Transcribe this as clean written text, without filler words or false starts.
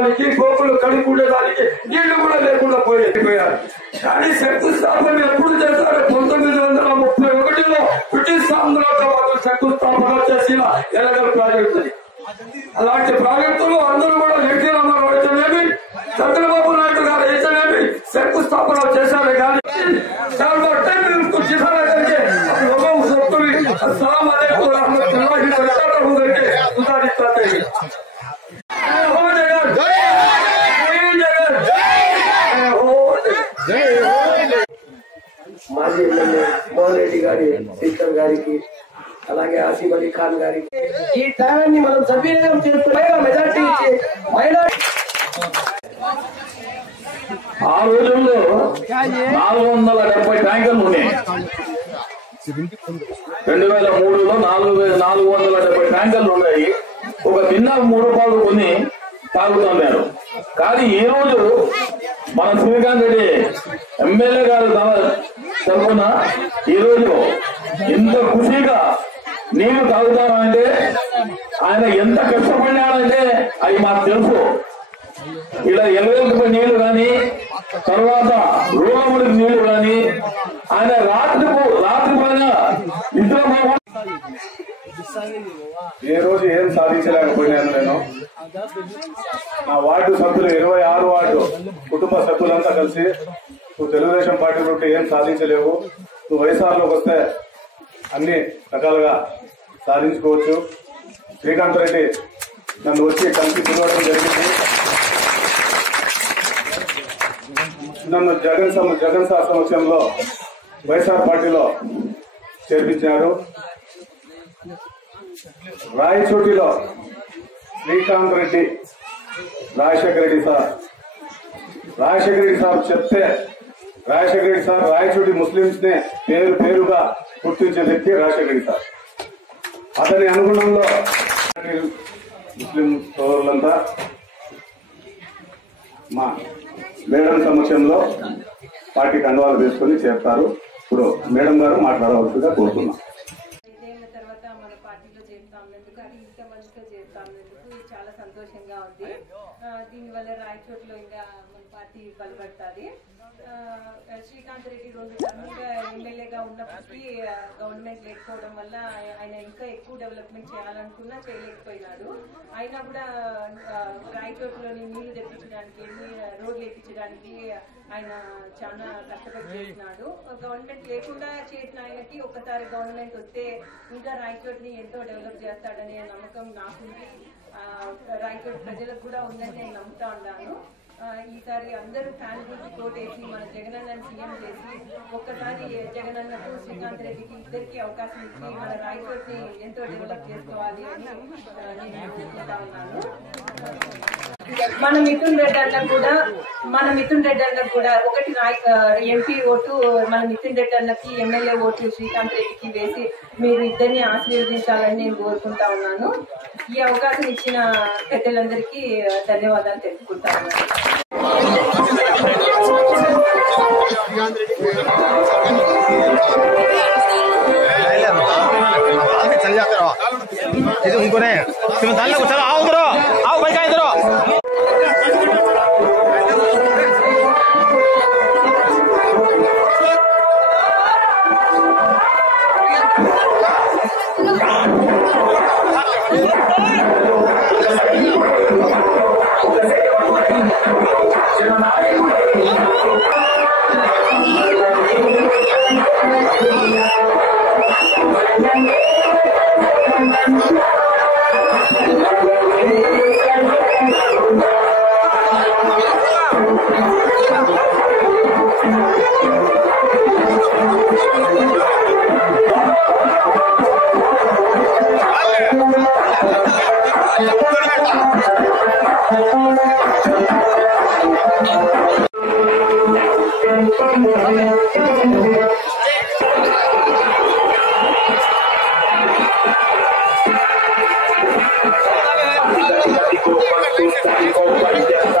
తాగడానికి గోకులు కడుక్కుండేదానికి నీళ్లు కూడా లేకుండా పోయారు. కానీ శంకుస్థాపన ఎప్పుడు చేశారు? 1931లో బ్రిటిష్ సామ్రాజ్యవాదులు శంకుస్థాపన చేసిన ఎలగల్ ప్రాజెక్టు. అలాంటి ప్రాజెక్టులు అందరూ కూడా ఎన్టీ రామారావు అయితేనేమి, చంద్రబాబు నాయుడు గారు అయితేనేమి శంకుస్థాపన చేశారు. కానీ మాజీ ఎమ్మెల్యే మోహన్ రెడ్డి గారి సిస్టర్ గారికి, అలాగే ఆసిఫ్ అలీ ఖాన్ గారికి ఈ త్యాగాన్ని మనం సద్వినియోగం చేసుకునే మెజార్టీ ఇచ్చి ఆ రోజుల్లో 470 ట్యాంకర్లు ఉన్నాయి. 2003లో 470 ట్యాంకర్లు ఉన్నాయి. ఒక చిన్న 3 రూపాయలు కొని తాగుతున్నారు. కానీ ఈ రోజు మన శ్రీకాంత్ రెడ్డి ఎమ్మెల్యే గారు తరఫున ఈ రోజు ఇంత ఖుషిగా నీళ్లు తాగుతామంటే ఆయన ఎంత కష్టపడినాడంటే అది మాకు తెలుసు. ఇలా ఎలవేలకు నీళ్లు కానీ, తర్వాత రోగముడికి నీళ్లు కానీ, ఆయన రాత్రి పైన నిద్ర ఏ రోజు ఏం సాధించలేకపోయినాను నేను. నా వార్డు సభ్యులు 26 వార్డు కుటుంబ సభ్యులంతా కలిసి నువ్వు తెలుగుదేశం పార్టీ నుండి ఏం సాధించలేవు, నువ్వు వైఎస్ఆర్లోకి వస్తే అన్ని రకాలుగా సాధించుకోవచ్చు. శ్రీకాంత్ రెడ్డి నన్ను వచ్చి కలిసి పిలవడం జరిగింది. నన్ను జగన్ సార్ సమక్షంలో వైఎస్ఆర్ పార్టీలో చేర్పించారు. రాయచోటిలో శ్రీకాంత్ రెడ్డి, రాజశేఖర రెడ్డి సార్ చెప్తే రాజశేఖర రెడ్డి సార్ రాయచోటి ముస్లింస్ నే పేరుగా గుర్తించే వ్యక్తి రాజశేఖర రెడ్డి సార్. అతని అనుగుణంలో ముస్లిం సోదరులంతా మా మేడం సమక్షంలో పార్టీ కండువాలు వేసుకుని చేస్తారు. ఇప్పుడు మేడం గారు మాట్లాడవలసిందిగా కోరుతున్నాం. తర్వాత మన పార్టీలో చేరుతామన్నందుకు, అది ఇంత మంచిగా చేరుతామన్నందుకు చాలా సంతోషంగా ఉంది. దీనివల్ల రాయచోట్లో ఇంకా మన పార్టీ బలపడుతుంది. శ్రీకాంత్ రెడ్డి 2 టర్ములుగా ఎమ్మెల్యేగా ఉన్నప్పటికీ గవర్నమెంట్ లేకపోవడం వల్ల ఆయన ఇంకా ఎక్కువ డెవలప్మెంట్ చేయాలనుకున్నా చేయలేకపోయినాడు. అయినా కూడా రాయచోట్లోని నీళ్లు తెప్పించడానికి, రోడ్లు ఎక్కించడానికి ఆయన చాలా కష్టపడి చేసినాడు. గవర్నమెంట్ లేకుండా చేసిన ఆయనకి ఒక్కసారి గవర్నమెంట్ వస్తే ఇంకా రాయచోట్ని ఎంతో డెవలప్ చేస్తాడనే నమ్మకం నాకుంది. రాయచోట్ ప్రజలకు కూడా ఉందని నేను నమ్ముతా ఉన్నాను. ఈసారి అందరూ ఫ్యాన్ గురించి కోటేసి మన జగనన్నని సీఎం చేసి ఒక్కసారి జగనన్నకు, శ్రీకాంత్ రెడ్డికి ఇద్దరికి అవకాశం ఇచ్చి మన రాయచోట్ని ఎంతో డెవలప్ చేసుకోవాలి అని నేను అనుకుంటా ఉన్నాను. మన మిథున్ రెడ్డి అన్నకు కూడా ఒకటి ఎంపీ ఓటు మన మిథున్ రెడ్డి అన్నకి, ఎమ్మెల్యే ఓటు శ్రీకాంత్ రెడ్డికి వేసి మీరు ఇద్దరిని ఆశీర్వదించాలని నేను కోరుకుంటా ఉన్నాను. ఈ అవకాశం ఇచ్చిన పెద్దలందరికీ ధన్యవాదాలు తెలుపుకుంటా ఉన్నాను. Thank you.